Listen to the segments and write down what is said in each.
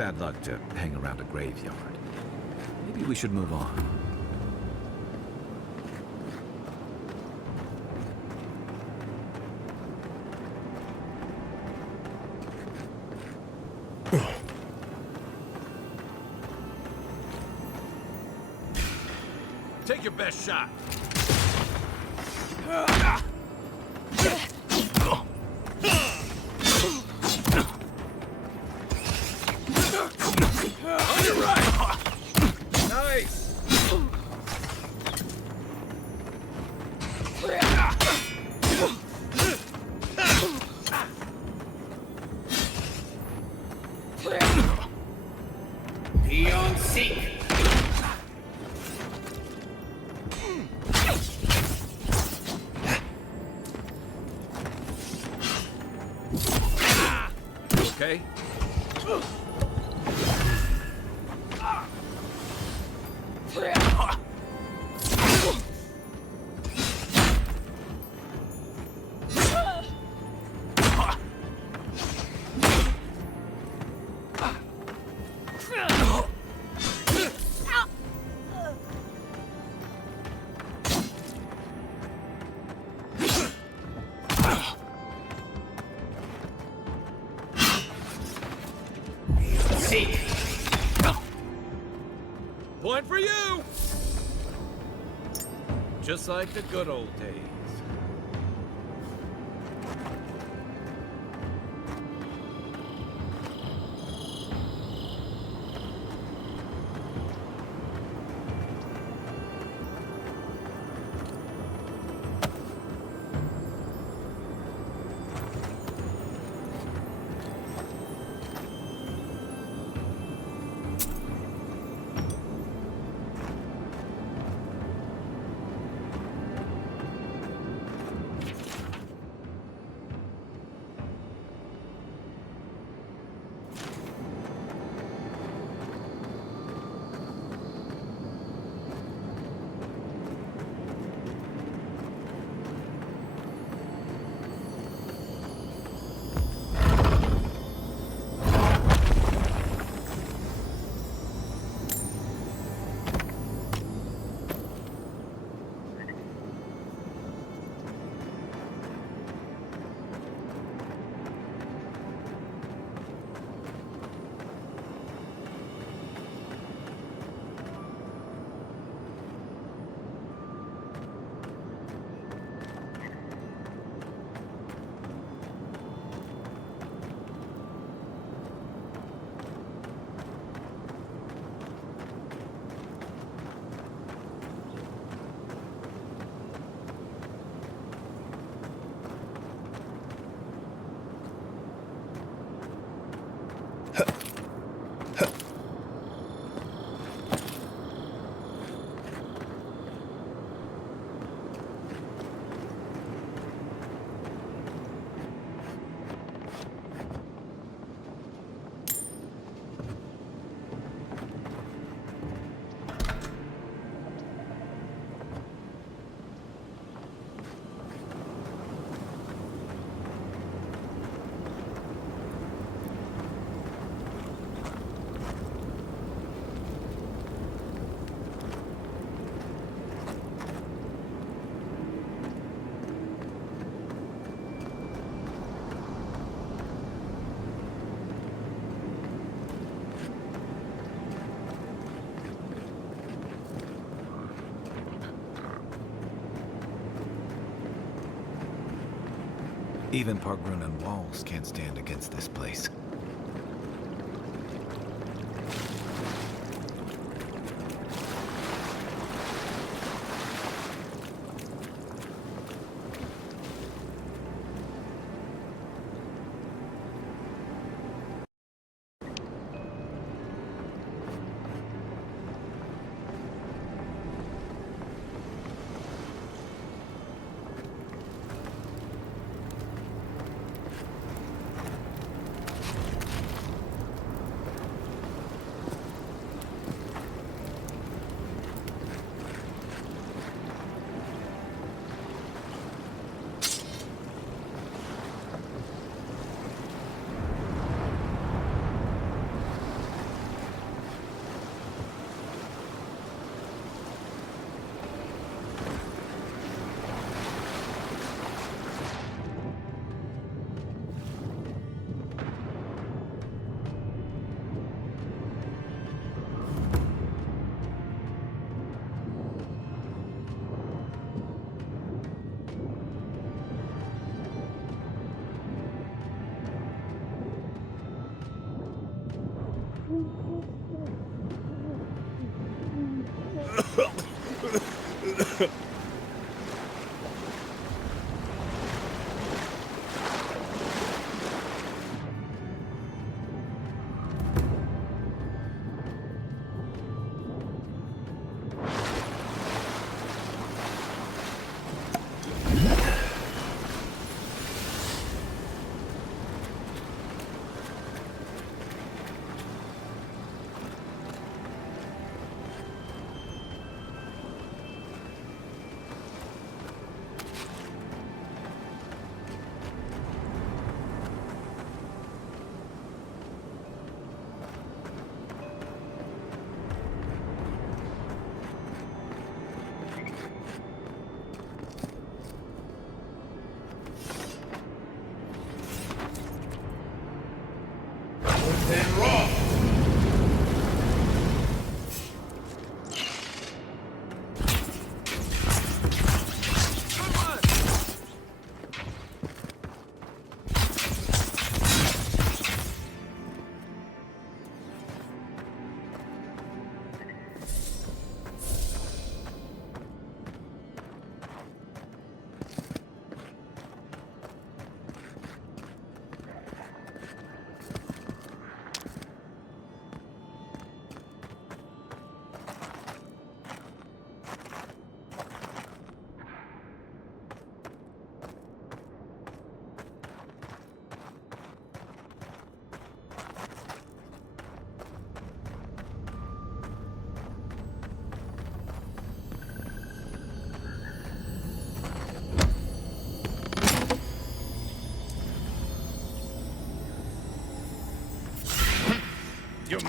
bad luck to hang around a graveyard. Maybe we should move on. Take your best shot. On your right. Nice. Beyond seek. Okay. Seek. Point for you! Just like the good old days. Even park-run and walls can't stand against this place.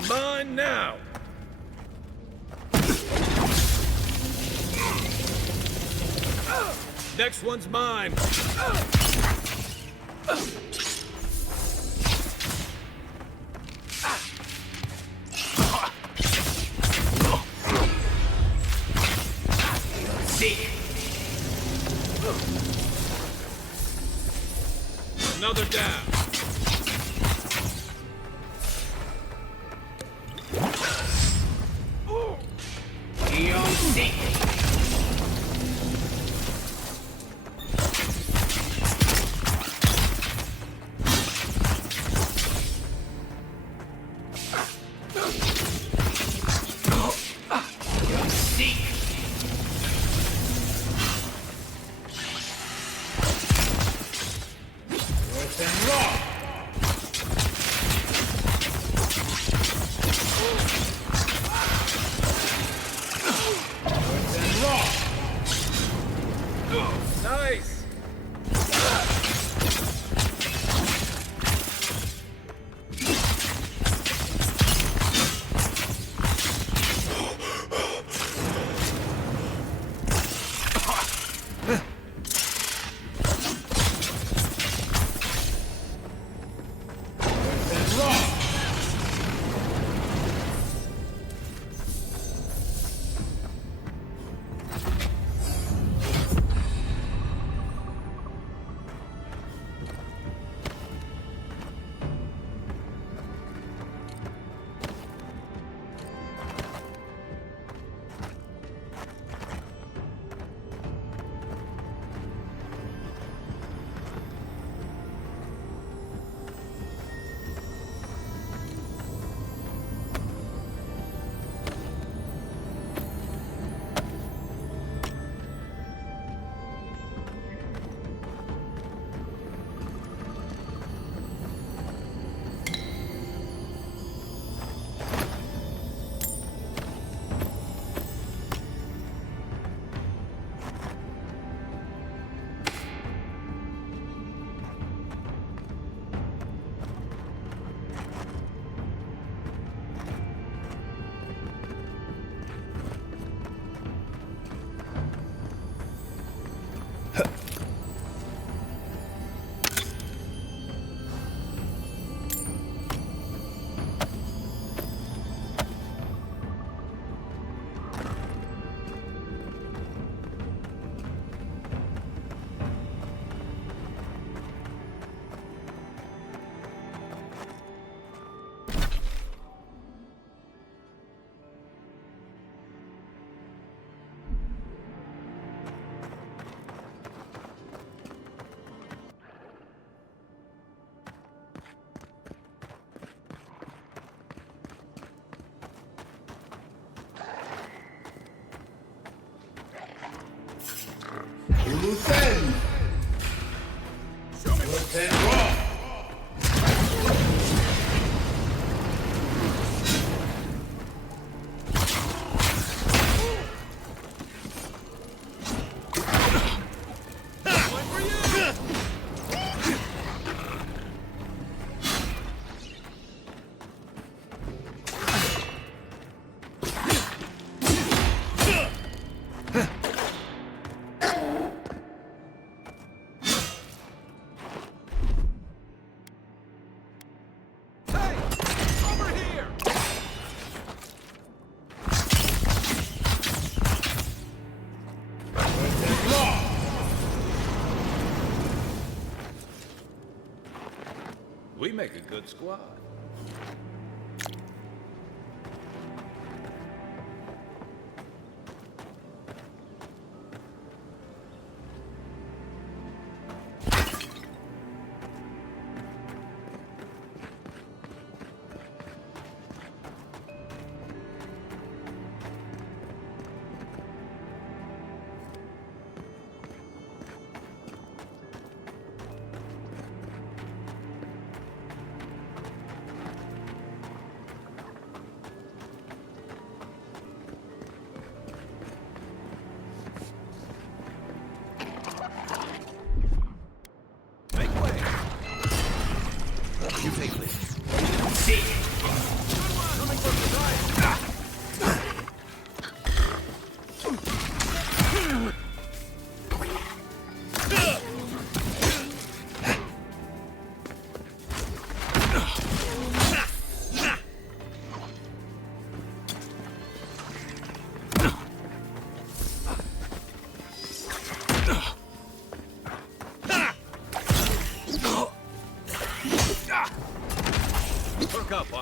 Mine now! Next one's mine! Seek. Another down! Beyond seek. Seek. Rough and raw. Rough and raw. Nice! Rough and raw. Loose end. Loose and raw. One for you! Hey! Over here! Loose and raw. We make a good squad.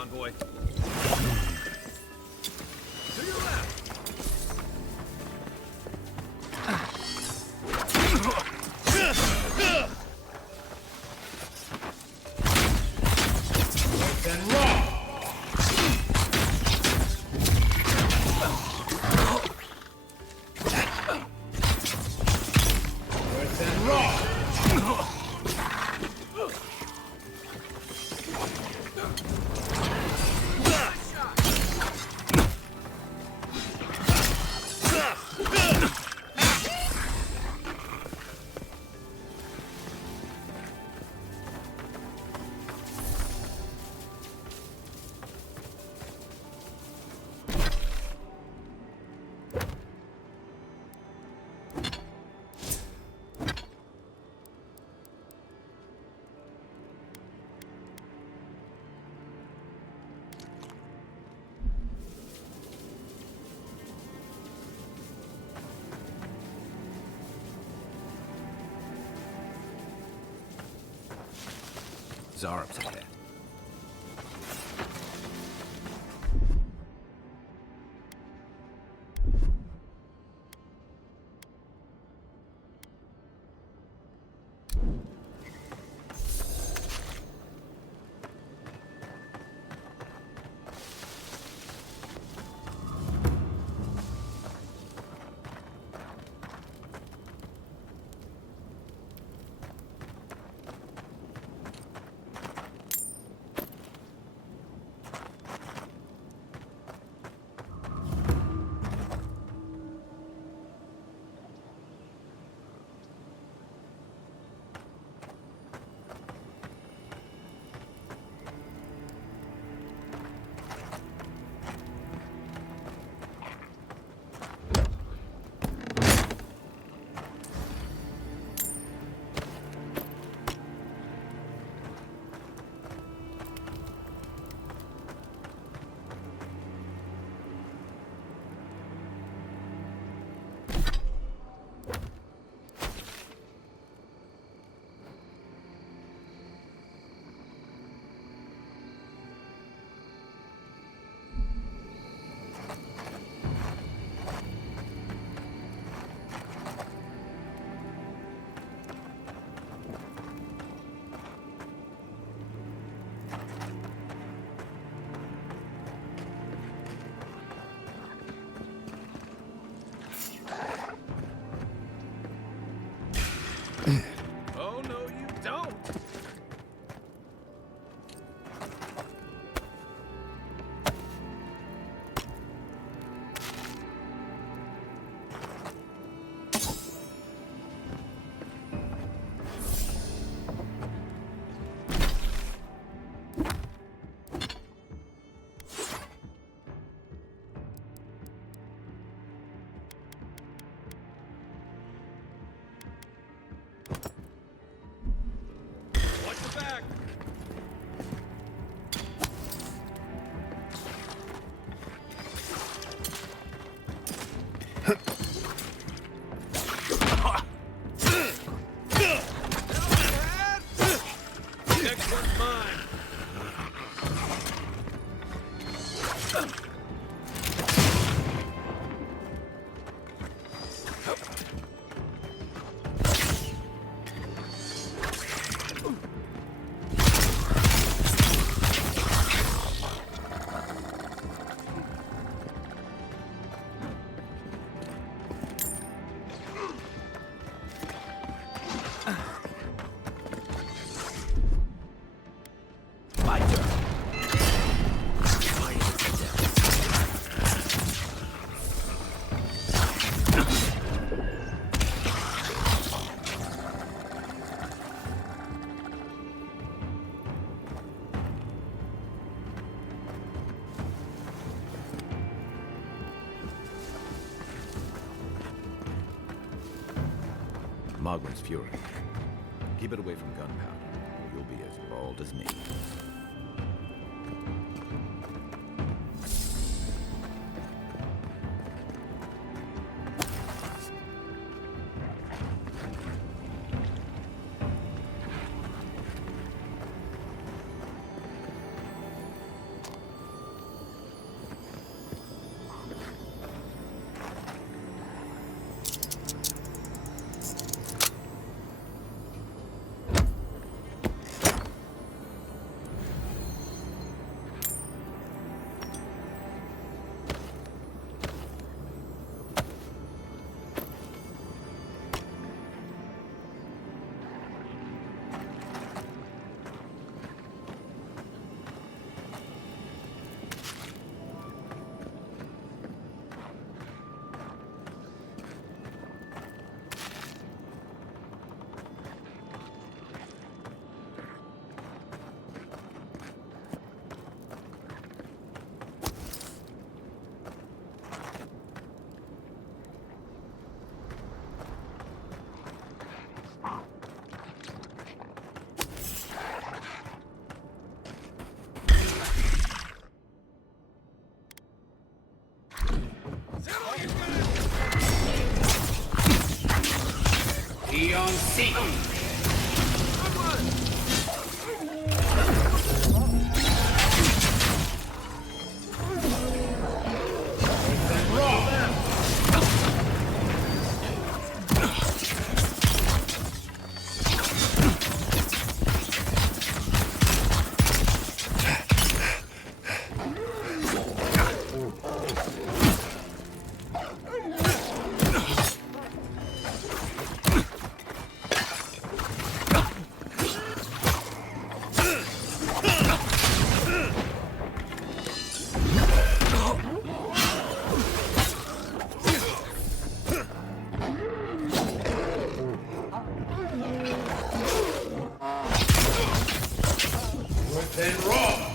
convoy. To your left. And rock! Earth and rock! Zarp's ahead. Oh, no, you don't. Watch your back. Next one's mine. My turn. Mogwin's fury. Keep it away from gunpowder, or you'll be as bald as me. Be on scene. Then raw.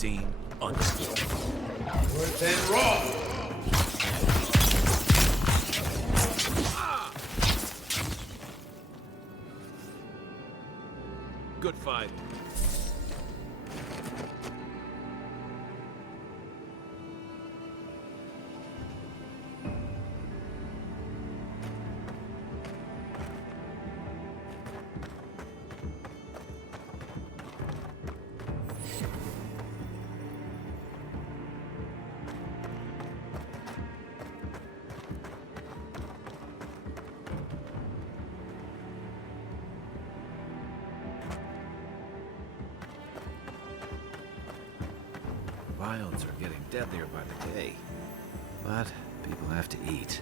Unseen, unseen. Then raw. good fighting. Wilds are getting deadlier by the day, but people have to eat.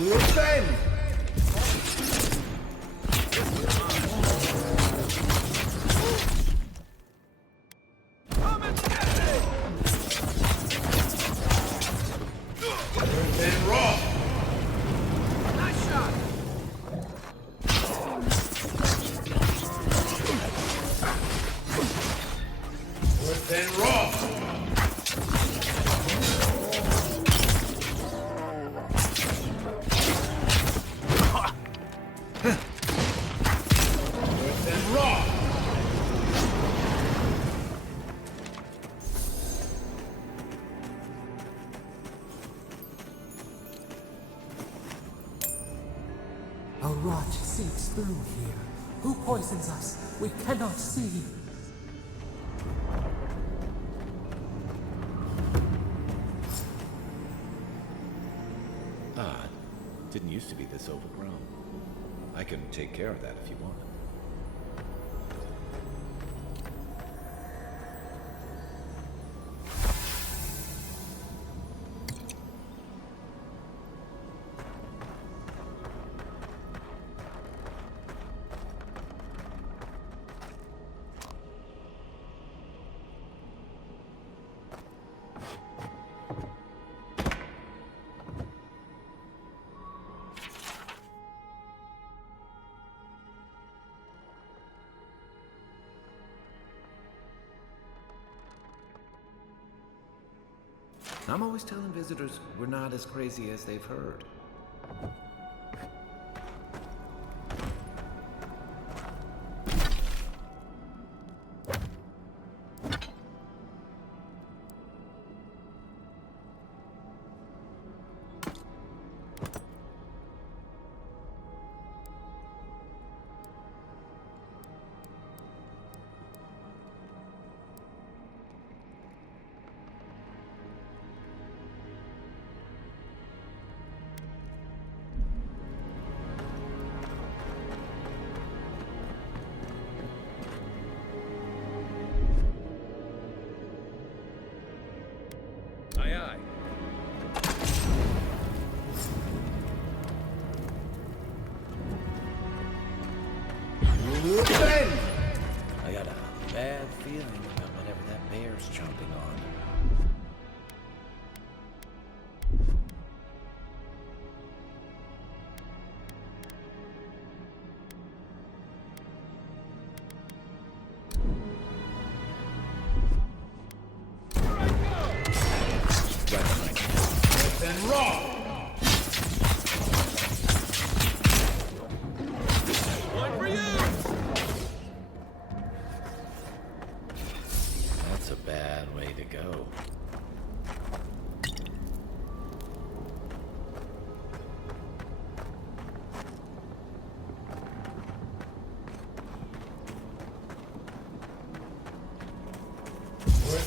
Listen! Come and get me! Then raw! Nice shot! Then raw! Then raw! A rot seeps through here. Who poisons us? We cannot see. Odd. Didn't used to be this overgrown. I can take care of that if you want. I'm always telling visitors we're not as crazy as they've heard. Aye, aye. Listen! I got a bad feeling about whatever that bear's chomping on. Then raw! One for you! That's a bad way to go.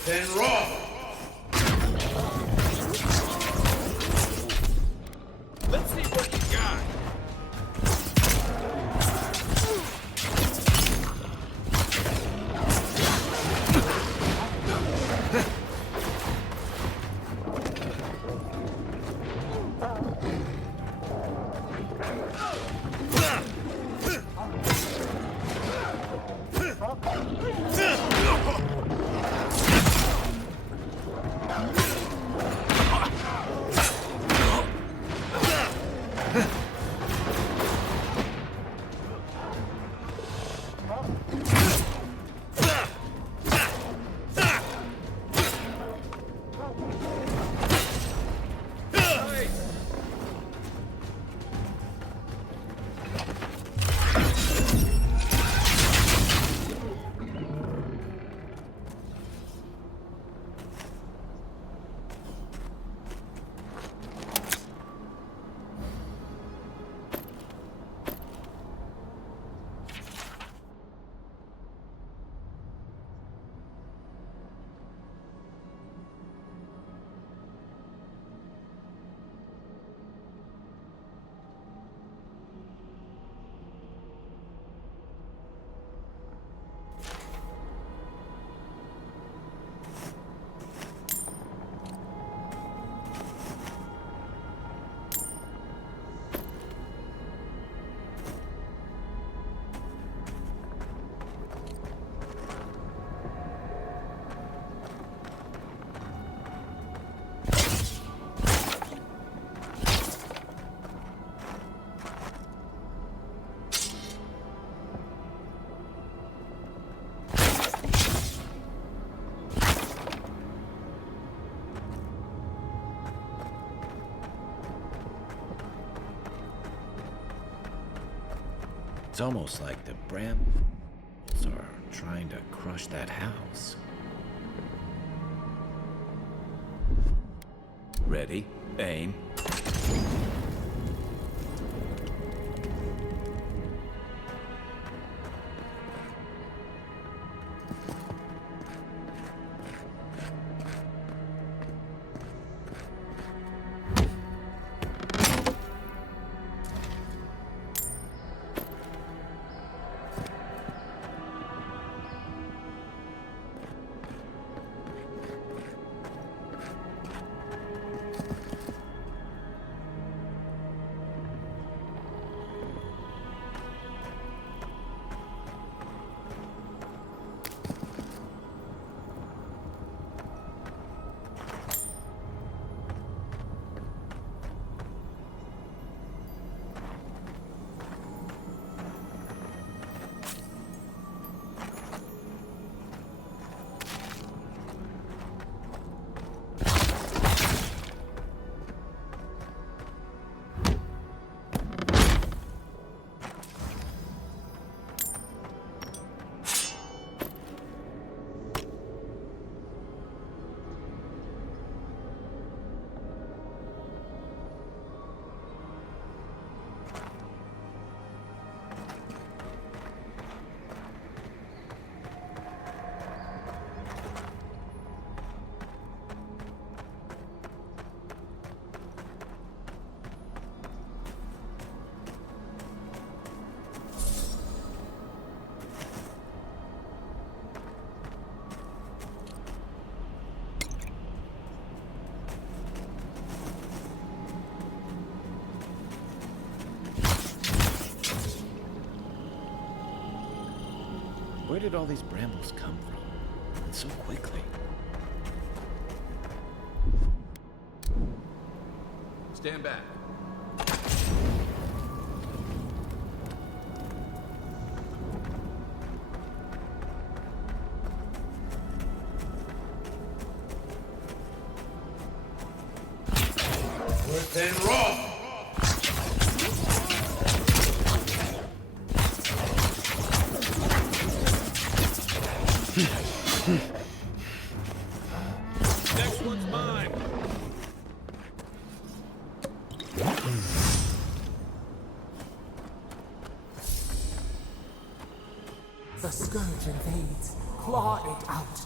Then raw! Let's see what you got. It's almost like the brambles are trying to crush that house. Ready, aim. Where did all these brambles come from? So quickly. Stand back. Within wrong! Next one's mine. The scourge invades. Claw it out.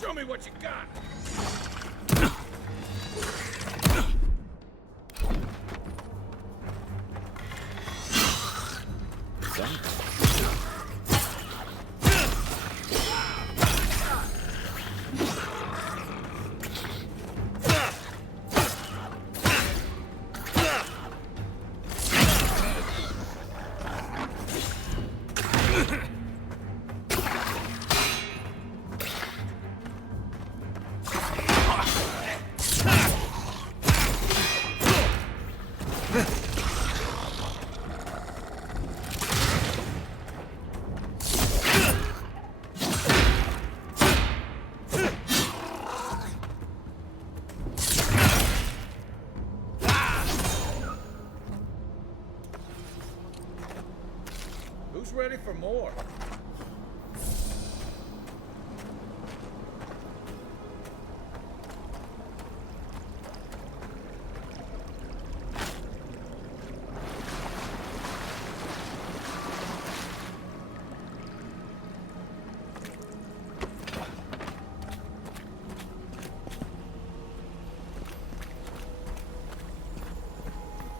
Show me what you got. Who's ready for more?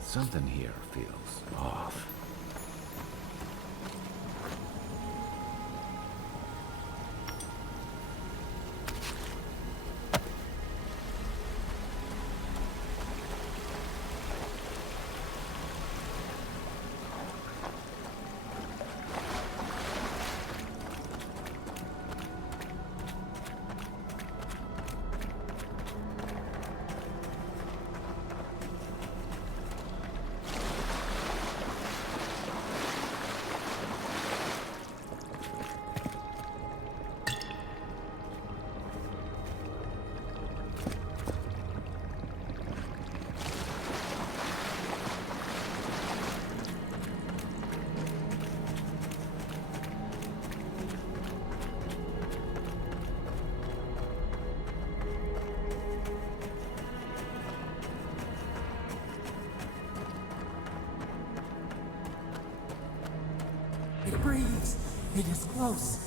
Something here feels off. It breathes. It is close.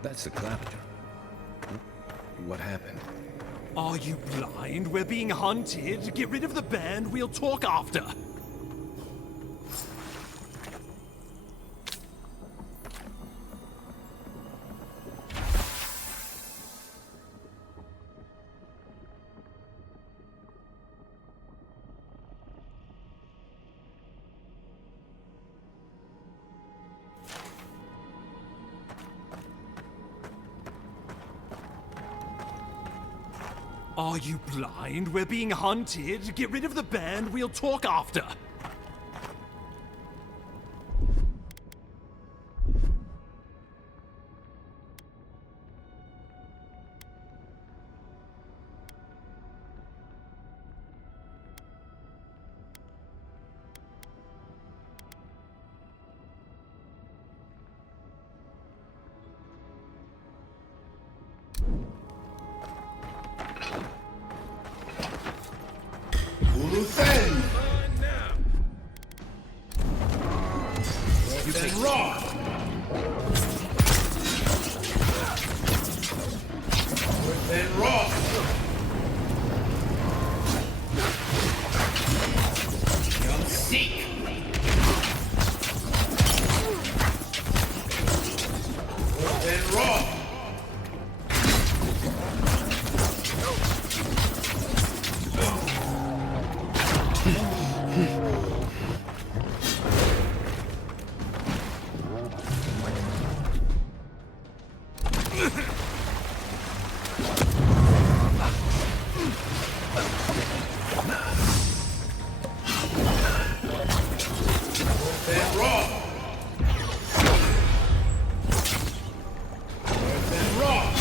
That's the Clapper. What happened? Are you blind? We're being hunted. Get rid of the band. We'll talk after. Are you blind? We're being hunted. Get rid of the band. We'll talk after. Uluthen! On now. Then rock! Then rock! Young Seek! Then rock! Then rock! Then rock!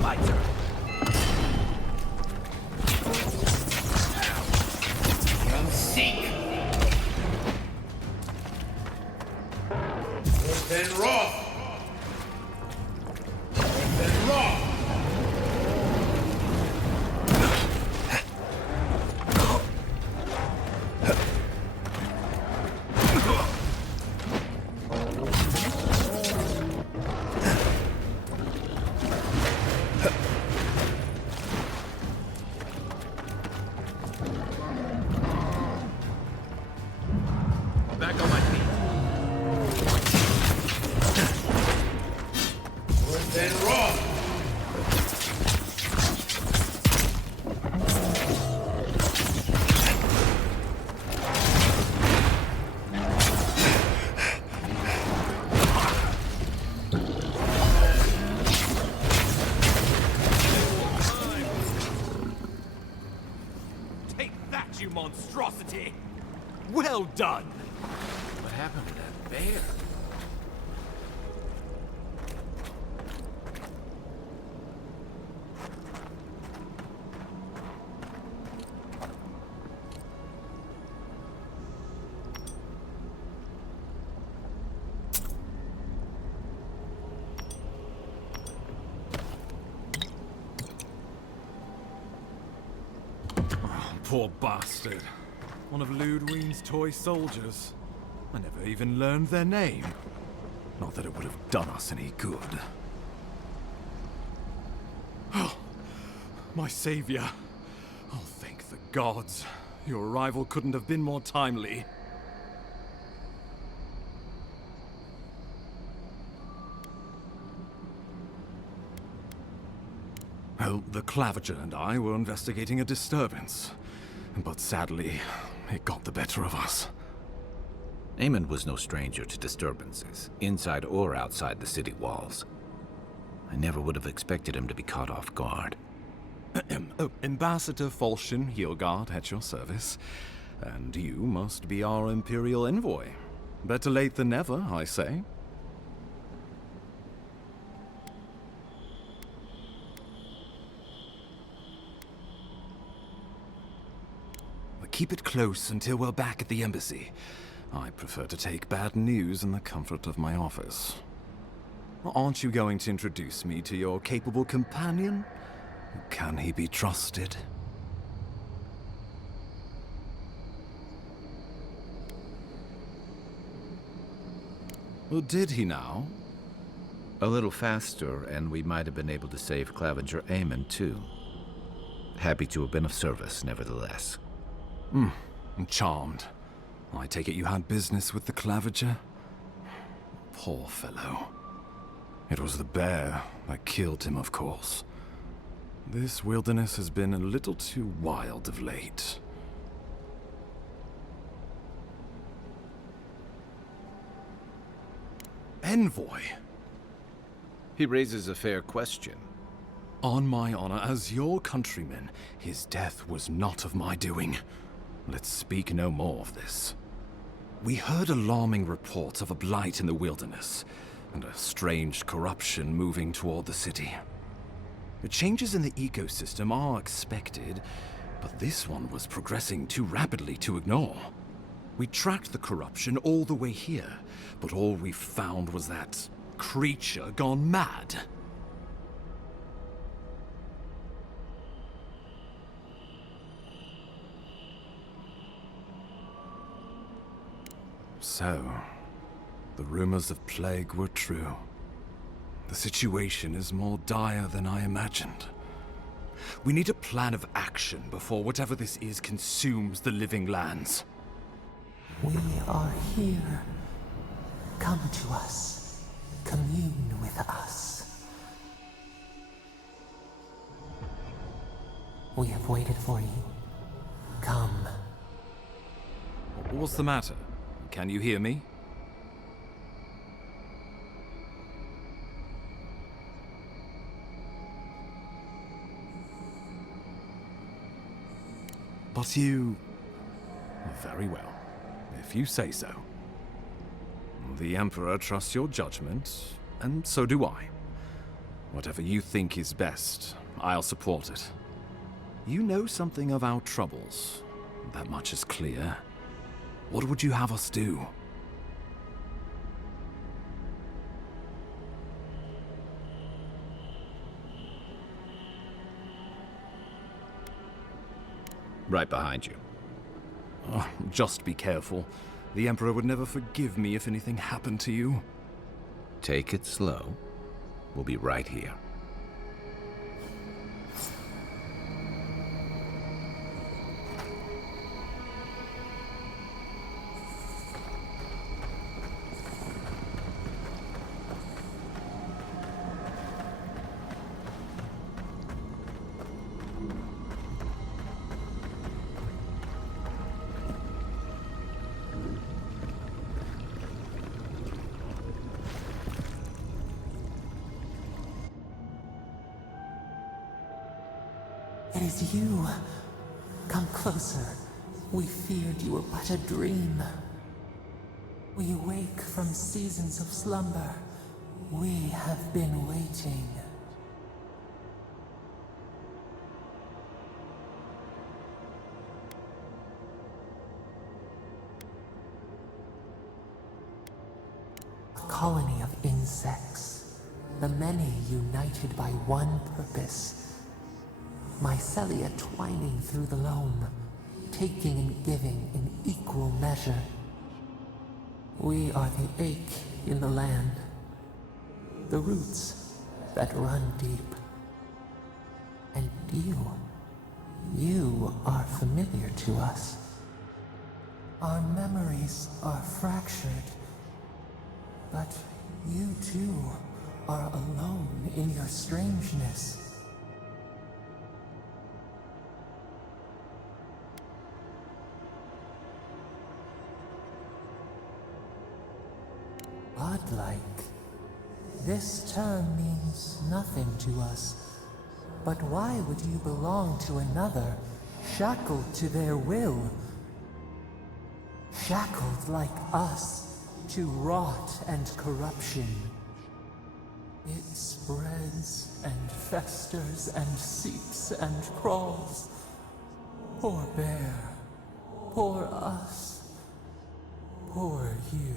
My turn. Young Seek! Then rock! Then rock! Back on my feet. Then rock! Take that, you monstrosity! Well done! What happened to that bear? Poor bastard. One of Ludwig's toy soldiers. I never even learned their name. Not that it would have done us any good. Oh, my savior. Oh, thank the gods. Your arrival couldn't have been more timely. Well, the Claviger and I were investigating a disturbance. But sadly, it got the better of us. Eamon was no stranger to disturbances, inside or outside the city walls. I never would have expected him to be caught off guard. Ambassador Falchion Heelguard at your service. And you must be our Imperial envoy. Better late than never, I say. Keep it close until we're back at the embassy. I prefer to take bad news in the comfort of my office. Aren't you going to introduce me to your capable companion? Can he be trusted? Or did he now? A little faster, and we might have been able to save Clavenger Aemon, too. Happy to have been of service, nevertheless. I'm charmed. I take it you had business with the Clavenger? Poor fellow. It was the bear that killed him, of course. This wilderness has been a little too wild of late. Envoy? He raises a fair question. On my honor as your countryman, his death was not of my doing. Let's speak no more of this. We heard alarming reports of a blight in the wilderness, and a strange corruption moving toward the city. The changes in the ecosystem are expected, but this one was progressing too rapidly to ignore. We tracked the corruption all the way here, but all we found was that creature gone mad. So, the rumors of plague were true. The situation is more dire than I imagined. We need a plan of action before whatever this is consumes the living lands. We are here. Come to us. Commune with us. We have waited for you. Come. What's the matter? Can you hear me? But you... Very well, if you say so. The Emperor trusts your judgment, and so do I. Whatever you think is best, I'll support it. You know something of our troubles. That much is clear. What would you have us do? Right behind you. Oh, just be careful. The Emperor would never forgive me if anything happened to you. Take it slow. We'll be right here. It is you. Come closer. We feared you were but a dream. We wake from seasons of slumber. We have been waiting. A colony of insects. The many united by one purpose. Mycelia twining through the loam, taking and giving in equal measure. We are the ache in the land, the roots that run deep. And you are familiar to us. Our memories are fractured, but you too are alone in your strangeness. Godlike. This term means nothing to us. But why would you belong to another, shackled to their will? shackled like us to rot and corruption. It spreads and festers and seeps and crawls. Poor bear, poor us, poor you.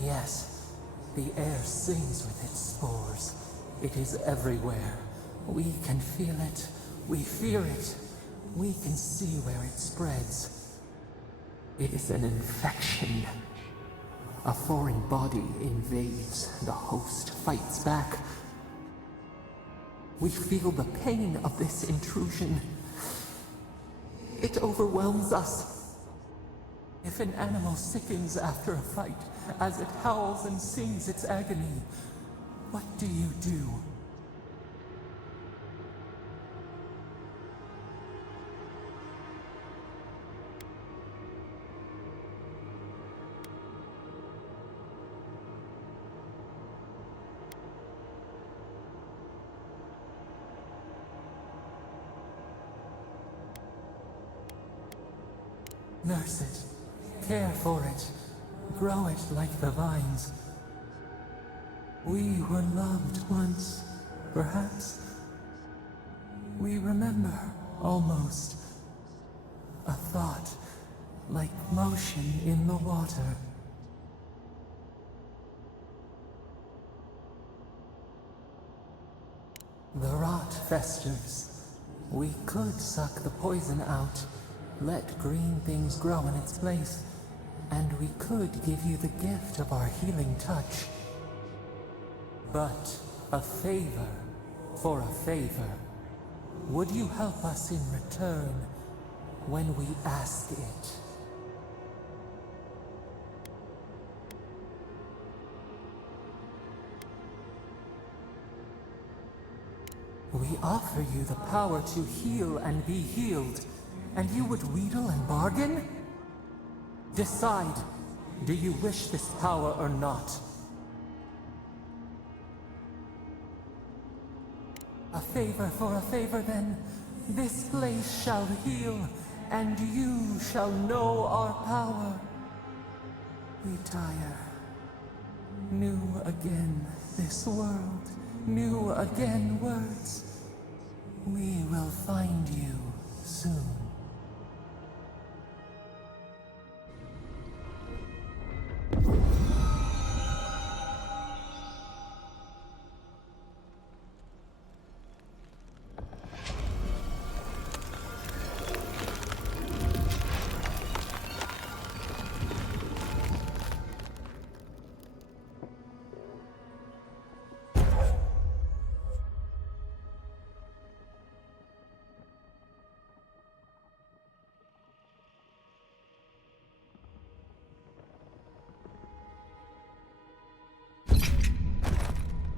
Yes, the air sings with its spores. It is everywhere. We can feel it. We fear it. We can see where it spreads. It is an infection. A foreign body invades. The host fights back. We feel the pain of this intrusion. It overwhelms us. If an animal sickens after a fight, as it howls and sings its agony, what do you do? Nurse it, care for it, grow it like the vines. We were loved once, perhaps. We remember, almost. A thought, like motion in the water. The rot festers. We could suck the poison out, let green things grow in its place, and we could give you the gift of our healing touch. But a favor for a favor. Would you help us in return when we ask it? We offer you the power to heal and be healed, and you would wheedle and bargain? Decide, do you wish this power or not? A favor for a favor then. This place shall heal, and you shall know our power. Retire. New again this world, new again words. We will find you soon.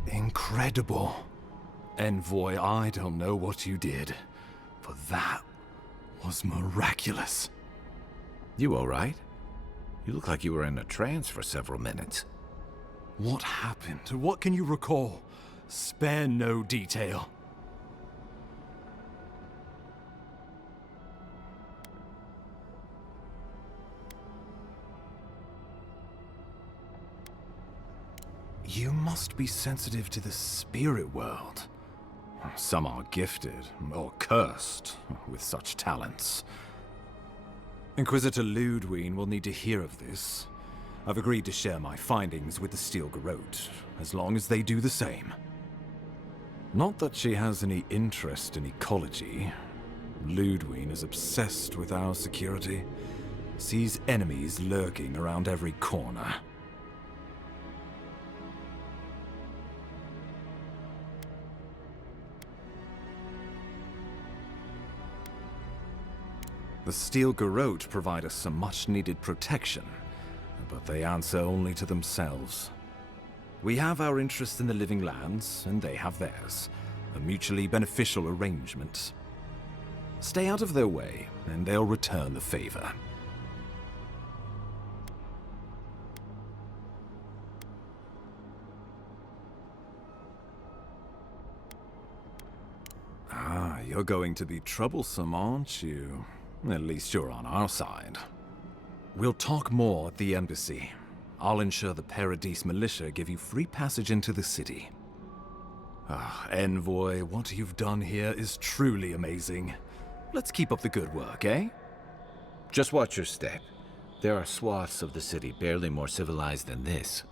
Incredible. Envoy, I don't know what you did, but that was miraculous. You all right? You look like you were in a trance for several minutes. What happened? What can you recall? Spare no detail. You must be sensitive to the spirit world. Some are gifted, or cursed, with such talents. Inquisitor Ludwig will need to hear of this. I've agreed to share my findings with the Steel Garrote, as long as they do the same. Not that she has any interest in ecology. Ludwig is obsessed with our security, sees enemies lurking around every corner. The Steel Garrote provide us some much-needed protection, but they answer only to themselves. We have our interest in the living lands, and they have theirs. A mutually beneficial arrangement. Stay out of their way, and they'll return the favor. you're going to be troublesome, aren't you? At least you're on our side. We'll talk more at the embassy. I'll ensure the Paradise militia give you free passage into the city. Envoy, what you've done here is truly amazing. Let's keep up the good work, eh? Just watch your step. There are swaths of the city barely more civilized than this.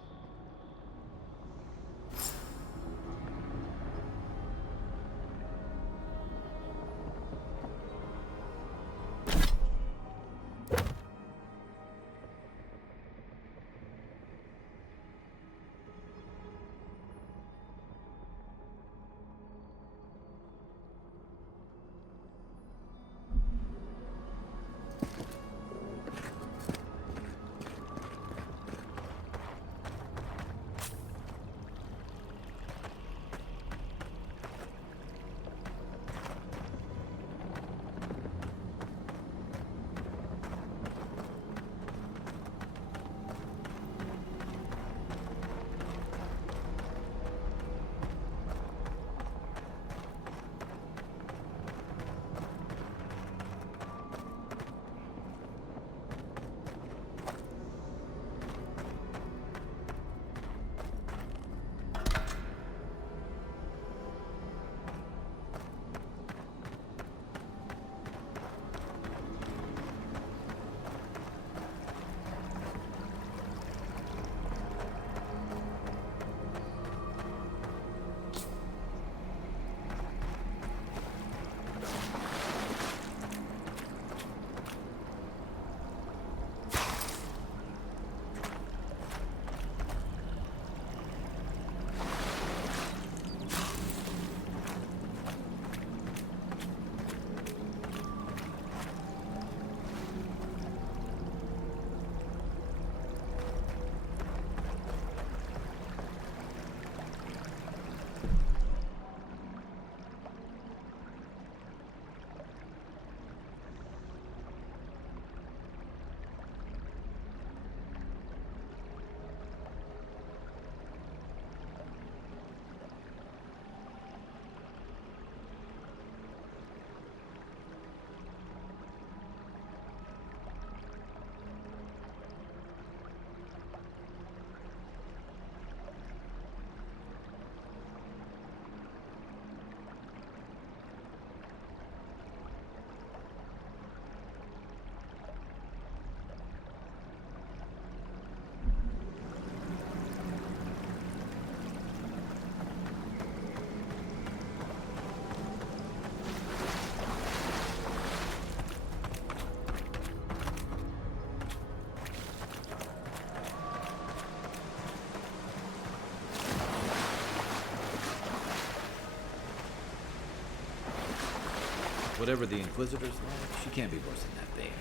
Whatever the Inquisitor's like, she can't be worse than that thing.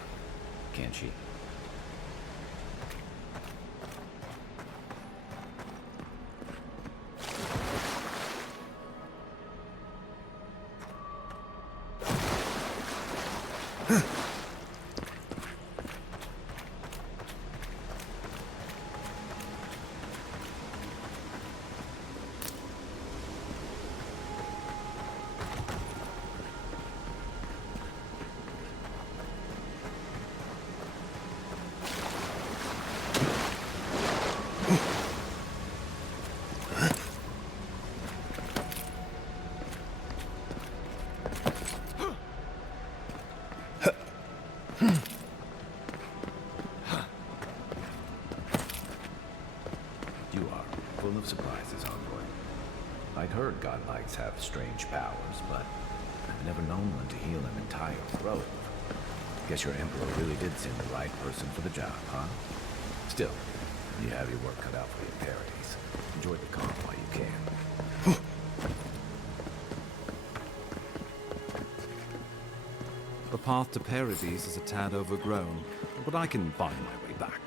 Can she? You are full of surprises, Envoy. I'd heard godlikes have strange powers, but I've never known one to heal an entire grove. Guess your Emperor really did send the right person for the job, huh? Still, you have your work cut out for your Paradise. Enjoy the calm while you can. The path to Paradise is a tad overgrown, but I can find my way back.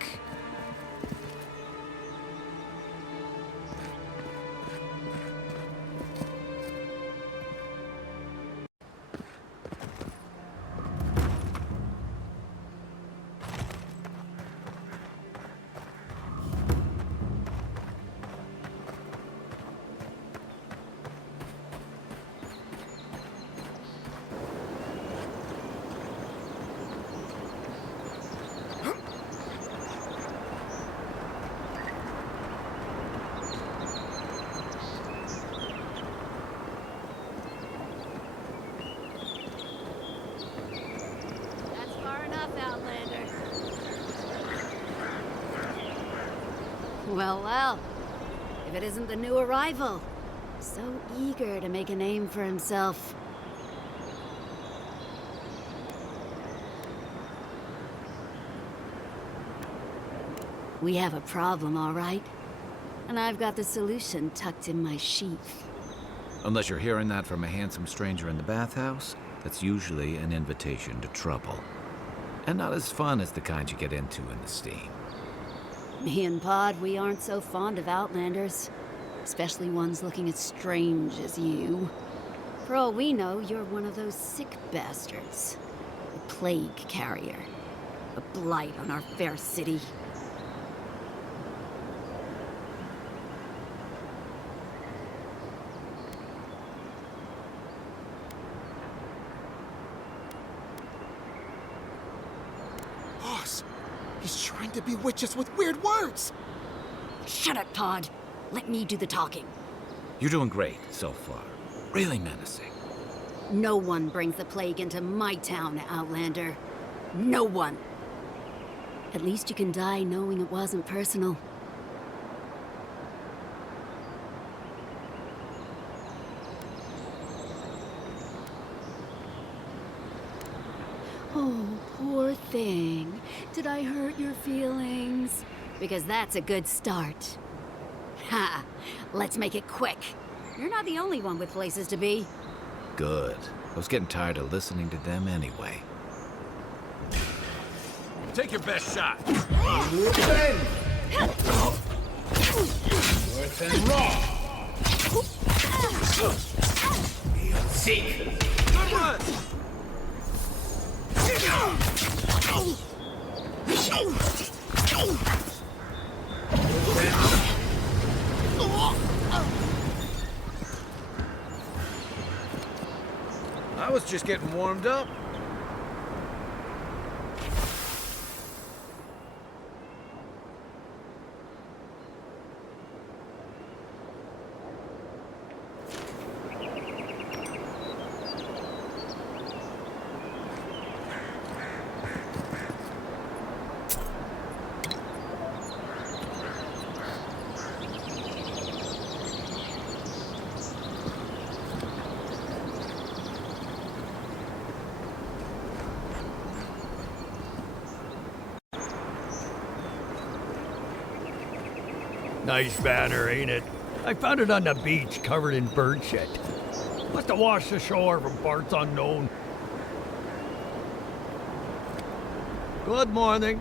Well, well. If it isn't the new arrival. So eager to make a name for himself. We have a problem, all right? And I've got the solution tucked in my sheath. Unless you're hearing that from a handsome stranger in the bathhouse, that's usually an invitation to trouble. And not as fun as the kind you get into in the steam. Me and Pod, we aren't so fond of Outlanders. Especially ones looking as strange as you. For all we know, you're one of those sick bastards. A plague carrier. A blight on our fair city. Boss, he's trying to bewitch us with weird words! Shut it, Pod. Let me do the talking. You're doing great so far. Really menacing. No one brings the plague into my town, Outlander. No one. At least you can die knowing it wasn't personal. Oh, poor thing. Did I hurt your feelings? Because that's a good start. Ha! Let's make it quick. You're not the only one with places to be. Good. I was getting tired of listening to them anyway. Take your best shot. Listen! Worth and raw! Seek! Good one! I was just getting warmed up. Nice banner, ain't it? I found it on the beach, covered in bird shit. Must have washed ashore from parts unknown. Good morning.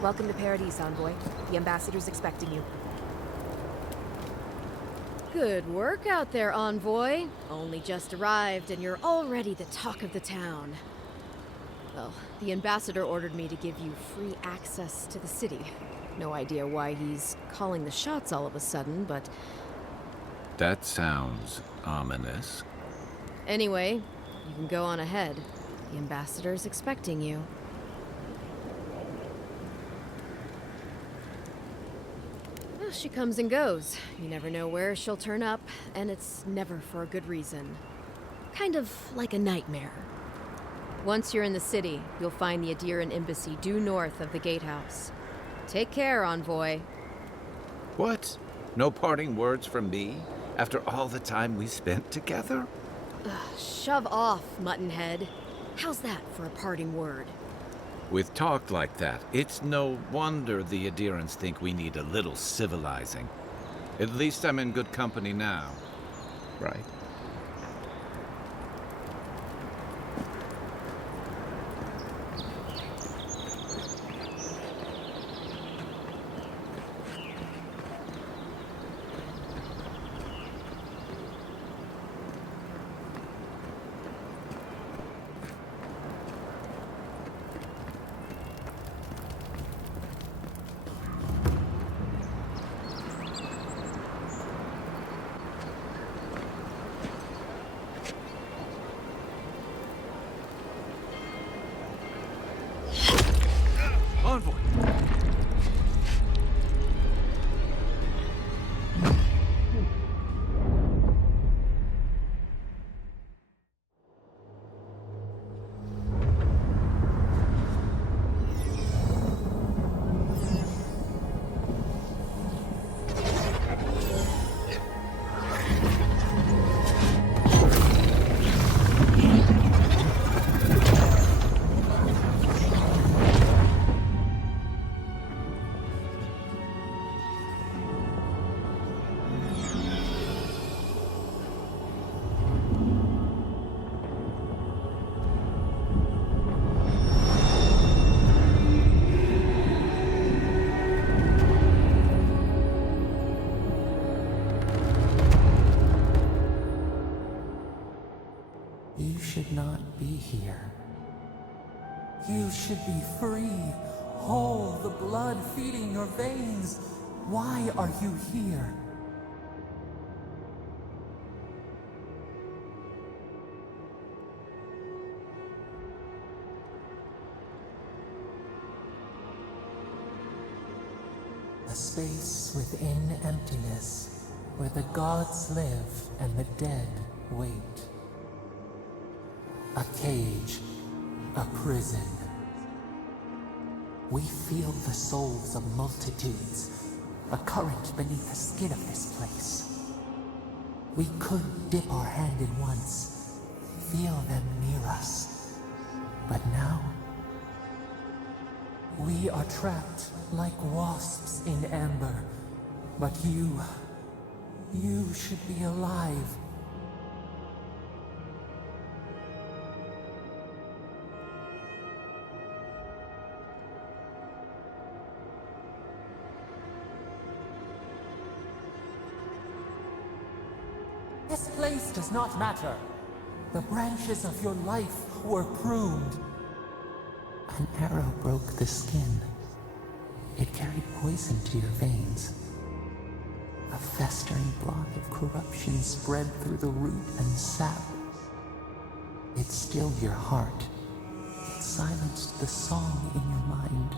Welcome to Paradise, Envoy. The ambassador's expecting you. Good work out there, Envoy. Only just arrived, and you're already the talk of the town. Well, the ambassador ordered me to give you free access to the city. No idea why he's calling the shots all of a sudden, but... That sounds ominous. Anyway, you can go on ahead. The ambassador's expecting you. Well, she comes and goes. You never know where she'll turn up, and it's never for a good reason. Kind of like a nightmare. Once you're in the city, you'll find the Adiran embassy due north of the gatehouse. Take care, Envoy. What? No parting words from me? After all the time we spent together? Shove off, Muttonhead. How's that for a parting word? With talk like that, it's no wonder the Adirans think we need a little civilizing. At least I'm in good company now, right? Envoy! here. You should be free, whole, the blood feeding your veins. Why are you here? A space within emptiness, where the gods live and the dead wait. A cage, a prison. We feel the souls of multitudes, a current beneath the skin of this place. We could dip our hand in once, feel them near us. But now, we are trapped like wasps in amber. But you should be alive. This place does not matter. The branches of your life were pruned. An arrow broke the skin. It carried poison to your veins. A festering blot of corruption spread through the root and sap. It stilled your heart. It silenced the song in your mind.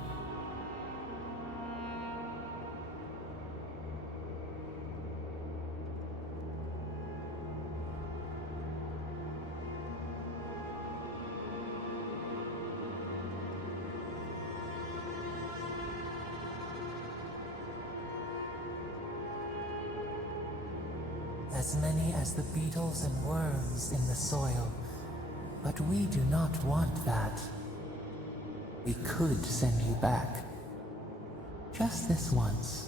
As many as the beetles and worms in the soil. But we do not want that. We could send you back. Just this once.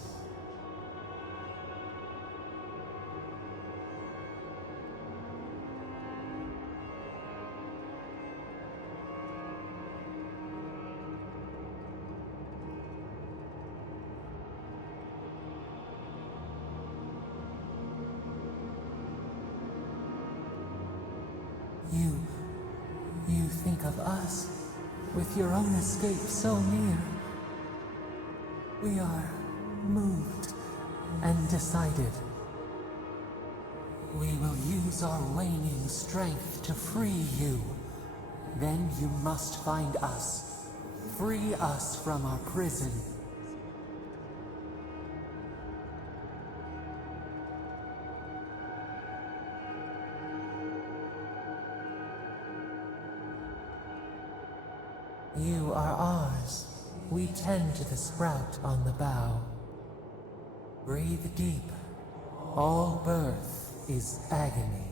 You think of us, with your own escape so near. We are moved and decided. We will use our waning strength to free you. Then you must find us. Free us from our prison. You are ours. We tend to the sprout on the bough. Breathe deep. All birth is agony.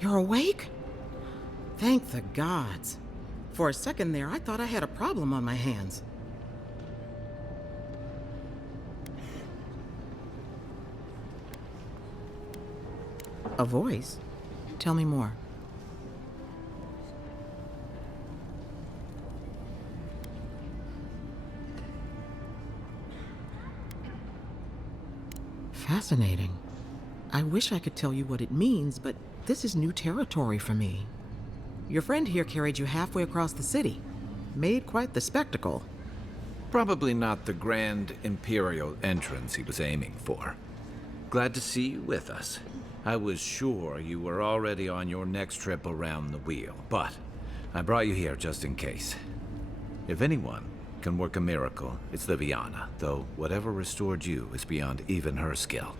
You're awake? Thank the gods. For a second there, I thought I had a problem on my hands. A voice? Tell me more. Fascinating. I wish I could tell you what it means, but this is new territory for me. Your friend here carried you halfway across the city. Made quite the spectacle. Probably not the grand imperial entrance he was aiming for. Glad to see you with us. I was sure you were already on your next trip around the wheel, but I brought you here just in case. If anyone can work a miracle, it's Liviana, though whatever restored you is beyond even her skill.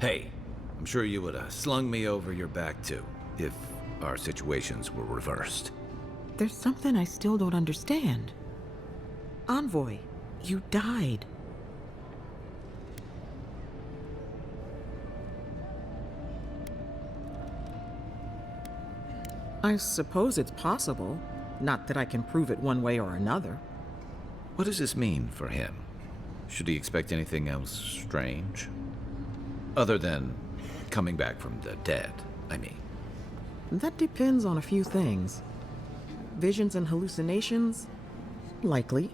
Hey, I'm sure you would have slung me over your back too, if our situations were reversed. There's something I still don't understand. Envoy, you died. I suppose it's possible. Not that I can prove it one way or another. What does this mean for him? Should he expect anything else strange? Other than coming back from the dead, I mean. That depends on a few things. Visions and hallucinations? Likely.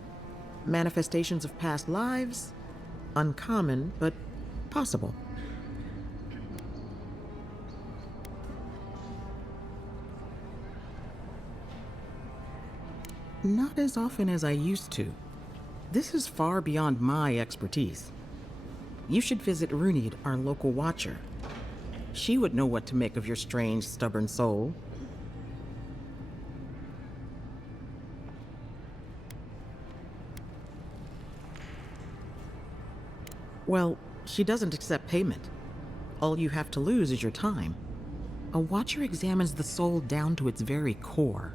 Manifestations of past lives? Uncommon, but possible. Not as often as I used to. This is far beyond my expertise. You should visit Runid, our local watcher. She would know what to make of your strange, stubborn soul. Well, she doesn't accept payment. All you have to lose is your time. A watcher examines the soul down to its very core.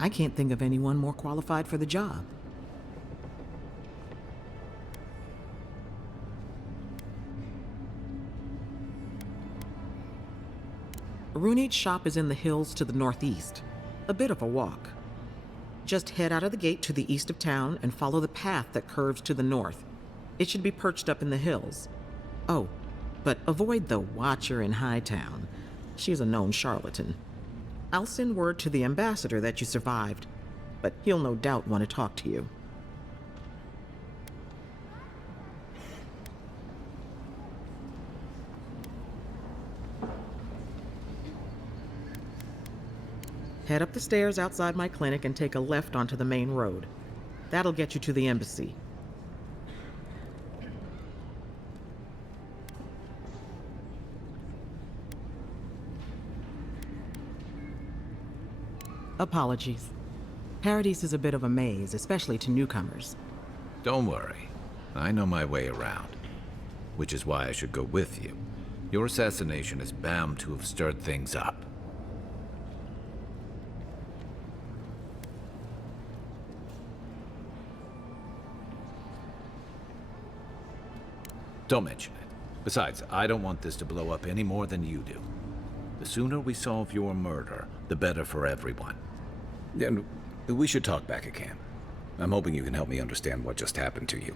I can't think of anyone more qualified for the job. Runid's shop is in the hills to the northeast. A bit of a walk. Just head out of the gate to the east of town and follow the path that curves to the north. It should be perched up in the hills. Oh, but avoid the Watcher in Hightown. She's a known charlatan. I'll send word to the ambassador that you survived, but he'll no doubt want to talk to you. Head up the stairs outside my clinic and take a left onto the main road. That'll get you to the embassy. Apologies. Paradise is a bit of a maze, especially to newcomers. Don't worry. I know my way around. Which is why I should go with you. Your assassination is bound to have stirred things up. Don't mention it. Besides, I don't want this to blow up any more than you do. The sooner we solve your murder, the better for everyone. And we should talk back at camp. I'm hoping you can help me understand what just happened to you.